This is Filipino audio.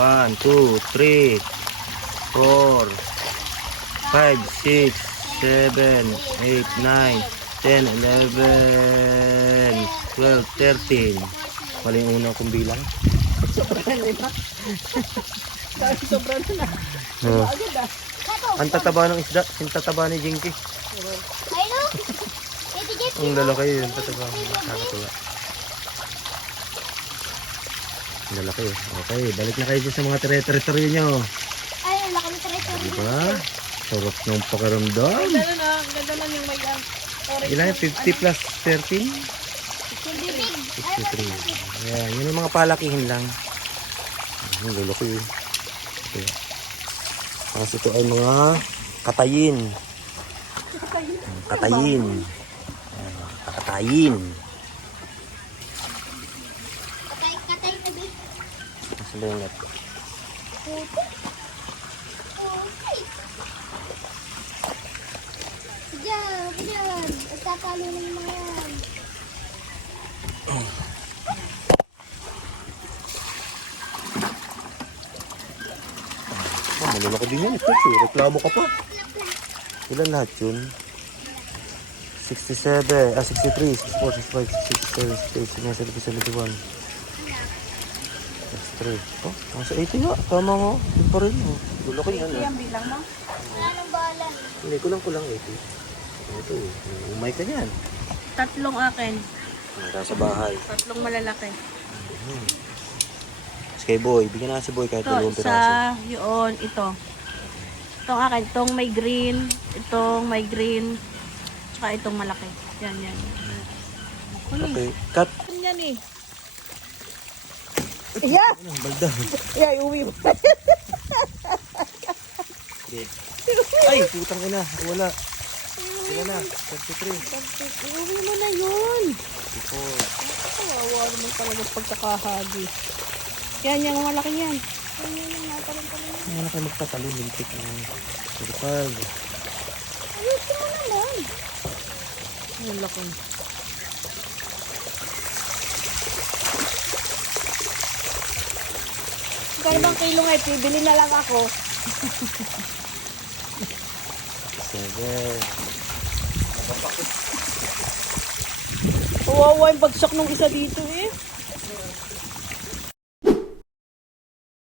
1, 2, 3, 4, 5, 6, 7, 8, 9, 10, 11, 12, 13. Mali yung unang kong bilang. Sobrang na. Sobrang na. Oh. Agad ah. Ang tataba ng isda, ang tataba ni Jinky. Ayun. Ang lalaki yun, tataba. Nakakatuwa. Ang lalaki yun. Okay, balik na kayo sa mga teritoryo nyo. Ay, ang laki ng treasure. Diba? Sarap ng pakiramdam. Ganda na. Ganda na yung may orange. Ilan yung 50 plus 13? 63. Ayan, yun yung mga palakihin lang. Ang lalaki yun. Okay. Tapos ito ay mga katayin. Katayin. Katayin. Katay na di. Mas lungat. Puto. Diyan. Magkakalo na yung mga yan. Oh, malalaki din yan. Ito, reklamo ka pa. Ilan lahat yun? 67, 63, 64, 65, 66, 67, 71. That's 3. Oh, nasa 80 nga. Tama mo. Yun pa rin. Oh. Lulaki yan. Yan bilang mo. Wala nang bala. Hindi, kulang 80. Ito, umay ka yan. Tatlong akin. Nasa bahay. Tatlong malalaki. Kay Boy, bigyan na si Boy kahit Ito, dalawang piraso. isa, yun, ito. Itong akin, itong may green, tsaka itong malaki. Yan. Okay, cut. Yan eh. Yeah! Ano, balda. Yeah, iuwi mo. Ay, putang ina. Wala. Sila na. 33. Iuwi mo na yun. 34. Kawawa naman talaga pagkakahagi. Yan, yung malaki yan. Ano kayo magtatalon? Lintik na. 35. Ayusin mo naman. Ang laki. Kaya bang kilo nga, bibili na lang ako. 7. Kawawa yung bagsak nung isa dito eh.